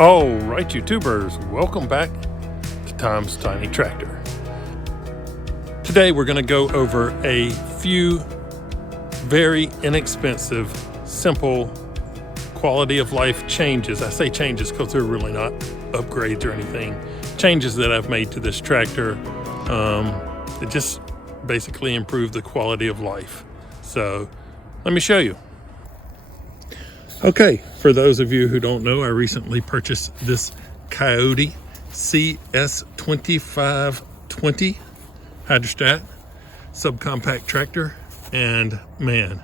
All right, YouTubers, welcome back to Tom's Tiny Tractor. Today we're going to go over a few very inexpensive, simple quality of life changes. I say changes because they're really not upgrades or anything. Changes that I've made to this tractor that just basically improve the quality of life. So let me show you. Okay, for those of you who don't know, I recently purchased this Kioti CS2520 Hydrostat Subcompact Tractor, and man,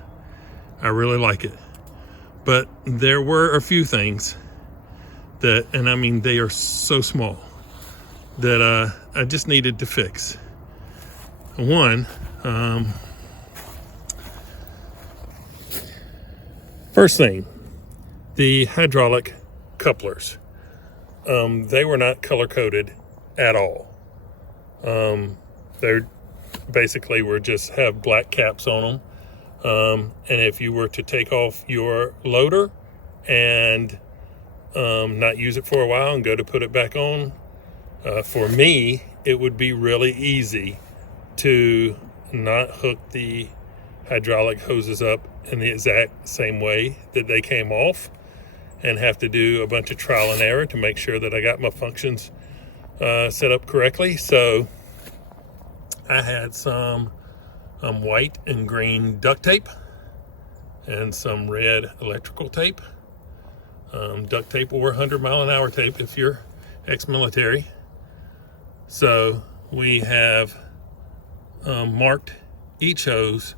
I really like it. But there were a few things that, and I mean they are so small, that I just needed to fix. One, first thing, the hydraulic couplers. They were not color coded at all. They're basically just have black caps on them. And if you were to take off your loader and not use it for a while and go to put it back on, for me, it would be really easy to not hook the hydraulic hoses up in the exact same way that they came off, and have to do a bunch of trial and error to make sure that I got my functions set up correctly. So I had some white and green duct tape and some red electrical tape, duct tape or 100-mile-an-hour tape if you're ex-military. So we have marked each hose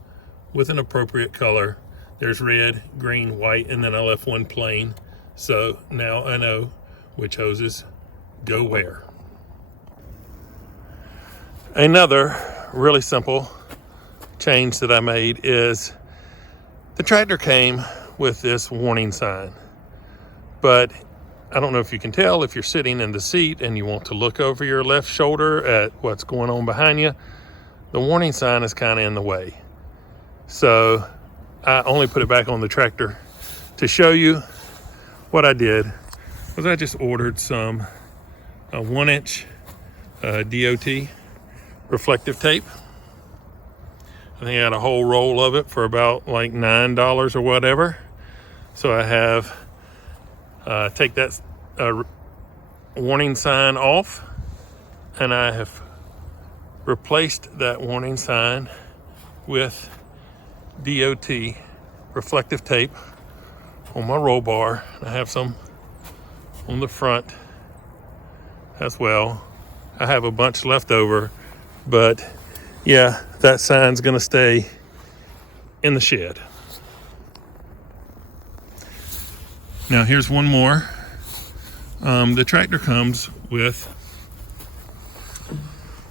with an appropriate color. There's red, green, white, and then I left one plain. So now I know which hoses go where. Another really simple change that I made is the tractor came with this warning sign. But I don't know if you can tell, if you're sitting in the seat and you want to look over your left shoulder at what's going on behind you, the warning sign is kind of in the way. So I only put it back on the tractor to show you. What I did was I just ordered some 1-inch DOT reflective tape. I think I got a whole roll of it for about like $9 or whatever. So I have take that warning sign off, and I have replaced that warning sign with DOT reflective tape on my roll bar. I have some on the front as well. I have a bunch left over, but yeah, that sign's gonna stay in the shed. Now here's one more. The tractor comes with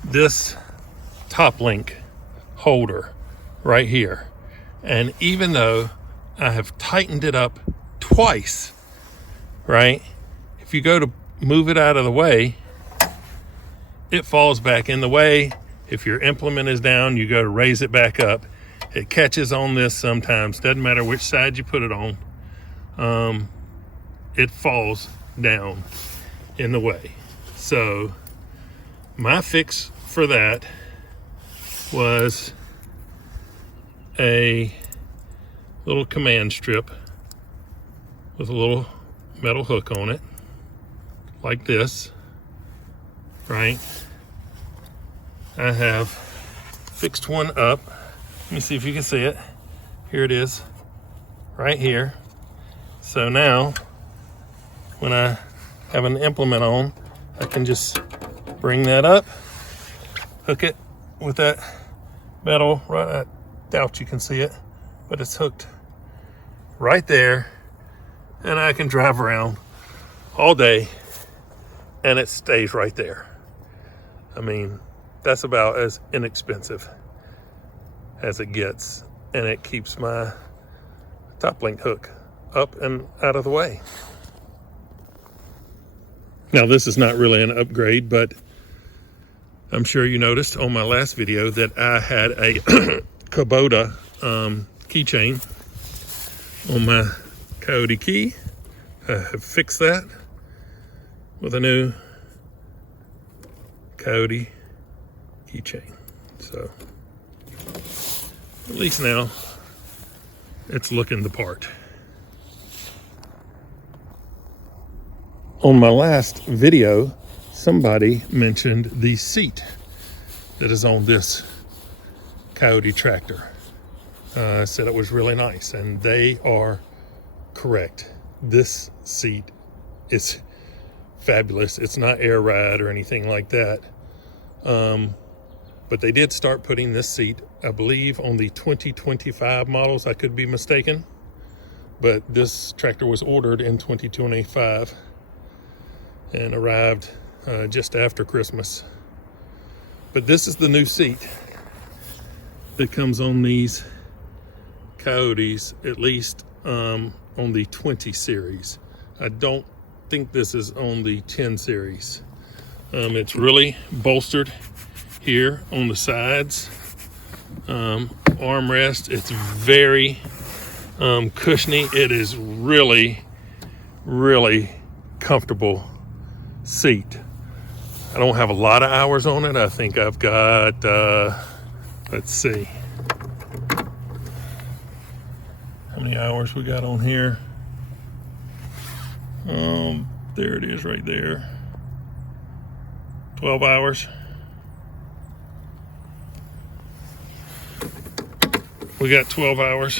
this top link holder right here, and even though I have tightened it up twice, right? If you go to move it out of the way, it falls back in the way. If your implement is down, you go to raise it back up. It catches on this sometimes. Doesn't matter which side you put it on. It falls down in the way. So my fix for that was a little command strip with a little metal hook on it, like this, right? I have fixed one up. Let me see if you can see it. Here it is, right here. So now, when I have an implement on, I can just bring that up, hook it with that metal, right? I doubt you can see it, but it's hooked right there, and I can drive around all day and it stays right there. I mean, that's about as inexpensive as it gets, and it keeps my top link hook up and out of the way. Now this is not really an upgrade, but I'm sure you noticed on my last video that I had a Kubota keychain on my Kioti key. I have fixed that. with a new Kioti keychain. So at least now it's looking the part. On my last video, somebody mentioned the seat that is on this Kioti tractor. Said it was really nice, and they are correct. This seat is fabulous. It's not air ride or anything like that. But they did start putting this seat, I believe, on the 2025 models. I could be mistaken, but this tractor was ordered in 2025 and arrived just after Christmas. But this is the new seat that comes on these Kiotis, at least on the 20 series. I don't think this is on the 10 series. It's really bolstered here on the sides. Armrest, it's very cushiony. It is really, really comfortable seat. I don't have a lot of hours on it. I think I've got, let's see, how many hours we got on here. There it is right there. 12 hours. We got 12 hours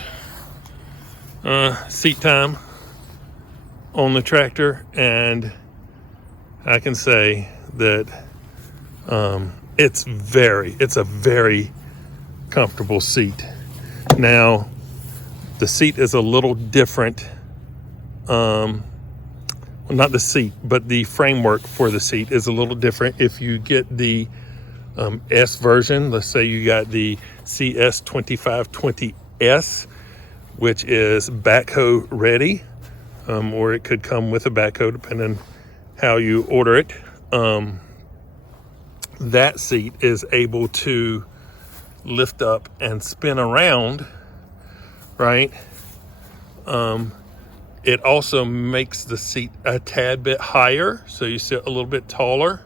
seat time on the tractor, and I can say that it's a very comfortable seat. Now, the seat is a little different. Not the seat, but the framework for the seat is a little different. If you get the S version, let's say you got the CS2520 which is backhoe ready, or it could come with a backhoe depending how you order it. That seat is able to lift up and spin around, right? It also makes the seat a tad bit higher, so you sit a little bit taller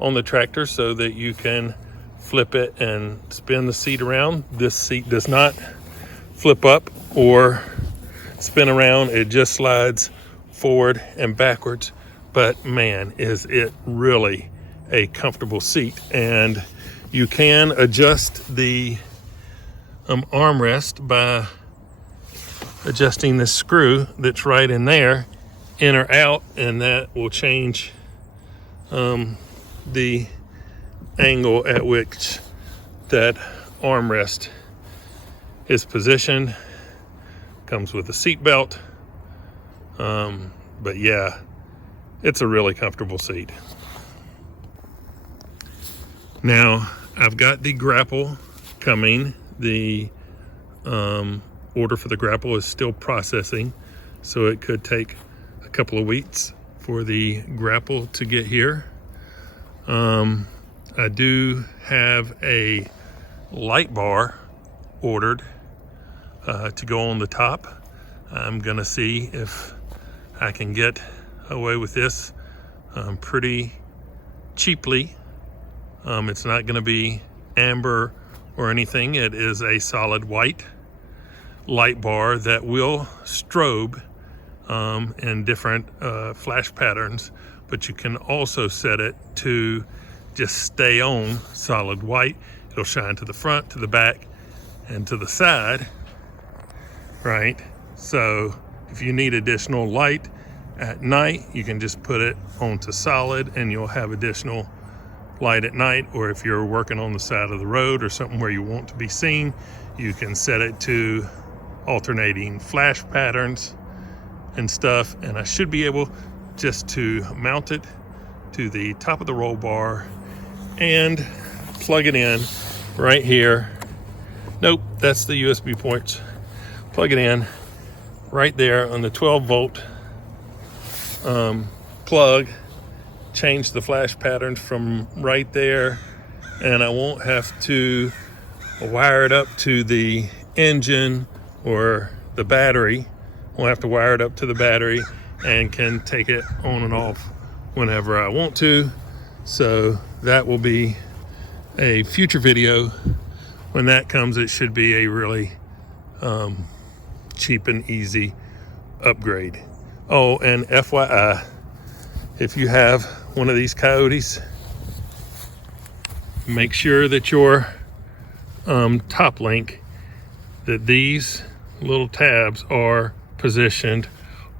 on the tractor so that you can flip it and spin the seat around. This seat does not flip up or spin around. It just slides forward and backwards. But man, is it really a comfortable seat. And you can adjust the armrest by adjusting this screw that's right in there, in or out, and that will change the angle at which that armrest is positioned. Comes with a seat belt. But yeah, it's a really comfortable seat. Now, I've got the grapple coming. The order for the grapple is still processing, so it could take a couple of weeks for the grapple to get here. I do have a light bar ordered to go on the top. I'm gonna see if I can get away with this pretty cheaply. It's not gonna be amber or anything. It is a solid white light bar that will strobe in different flash patterns, but you can also set it to just stay on solid white. It'll shine to the front, to the back, and to the side, right? So if you need additional light at night, you can just put it onto solid and you'll have additional light at night. Or if you're working on the side of the road or something where you want to be seen, you can set it to alternating flash patterns and stuff. And I should be able just to mount it to the top of the roll bar and plug it in right here. Nope, that's the USB ports. Plug it in right there on the 12 volt plug. Change the flash patterns from right there, and I won't have to wire it up to the engine or the battery. Won't have to wire it up to the battery, and can take it on and off whenever I want to. So that will be a future video. When that comes, it should be a really cheap and easy upgrade. Oh, and FYI, if you have one of these Coyotes, make sure that your top link, that these little tabs are positioned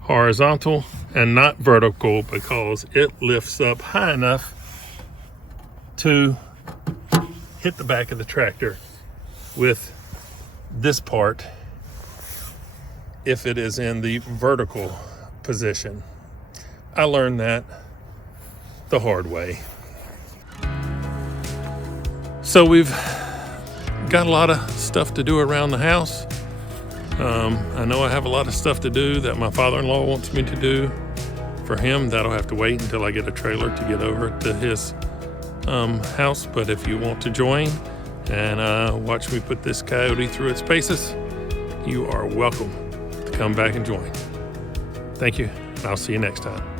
horizontal and not vertical, because it lifts up high enough to hit the back of the tractor with this part if it is in the vertical position. I learned that the hard way. So we've got a lot of stuff to do around the house. I know I have a lot of stuff to do that my father-in-law wants me to do. For him, that'll have to wait until I get a trailer to get over to his house. But if you want to join and watch me put this Coyote through its paces, you are welcome to come back and join. Thank you. I'll see you next time.